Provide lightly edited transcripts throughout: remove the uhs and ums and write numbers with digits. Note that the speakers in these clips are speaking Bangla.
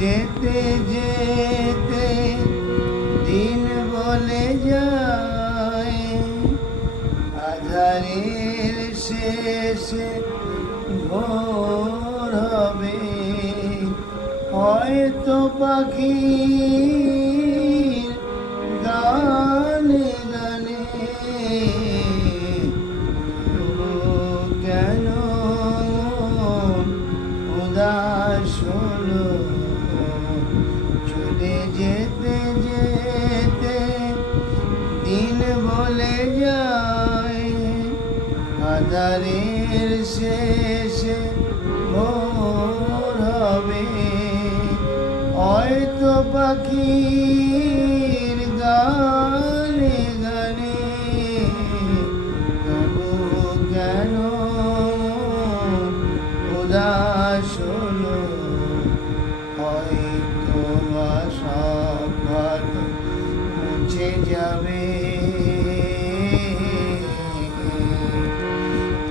যেতে যেতে দিন বলে যায়, আধারের শেষে ভোর হবে। হয়তো পাখির গানে গানে কেন উদাস হলো। চলে যেতে যেতে দিন বলে যায়, আধারের শেষে ভোর হবে। হয়তো পাখির গানে গানে তবু কেন উদাস হলো। হয়তো বা সব কথা মুছে যাবে,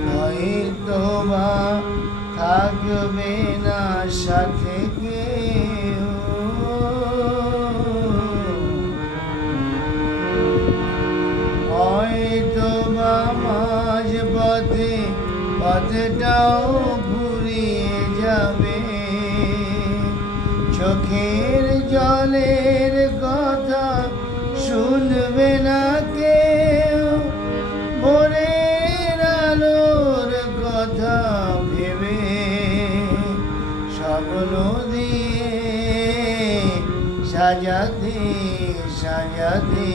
হয়তো বা থাকবে না সাথে কেউ। হয়তো বা মাঝ পথে পথটাও ঘুরিয়ে যাবে। চোখের জলের কথা শুনবে না কেউ, ভোরের আলোর কথা ভেবে স্বপ্ন দিয়ে সাজাতে সাজাতে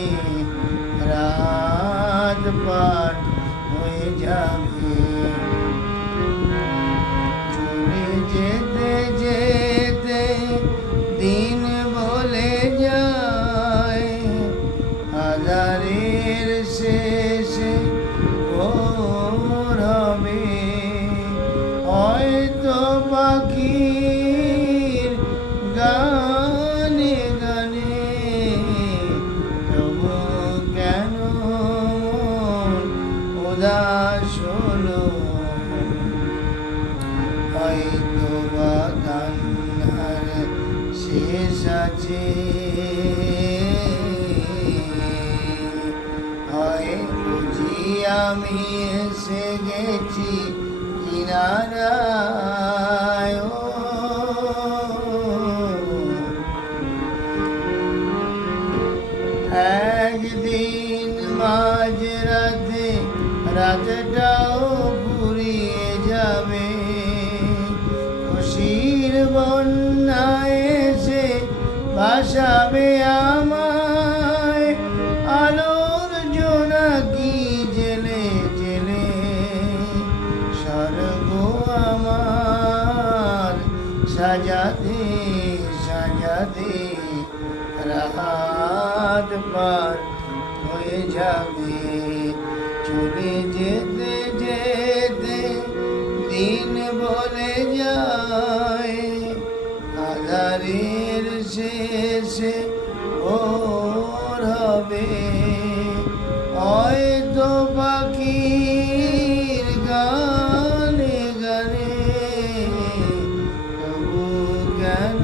রাত পার হয়ে যাবে। চলে যেতে যেতে দিন বলে যায়, আধারের শেষে ভোর হবে। হয়তো পাখির গানে গানে তবু কেন উদাস হলো। হয়তো বা কান্নার শেষ আছে, হয় বুঝি আমি এসে গেছি কিনারায়। একদিন মাঝ রাতে রাতটাও ঘুরিয়ে যাবে। খুশির বন্যায় এসে ভাসাবে আমায়, আলোর জোনাকি জেলে জেলে স্বর্গ আমার সাজাতে সাজাতে রাত পার হয়ে যাবে। চলে যেতে যেতে দিন বলে যায়, আধারের শেষে ভোর হবে। হয়তো পাখির গানে গানে তবু কেন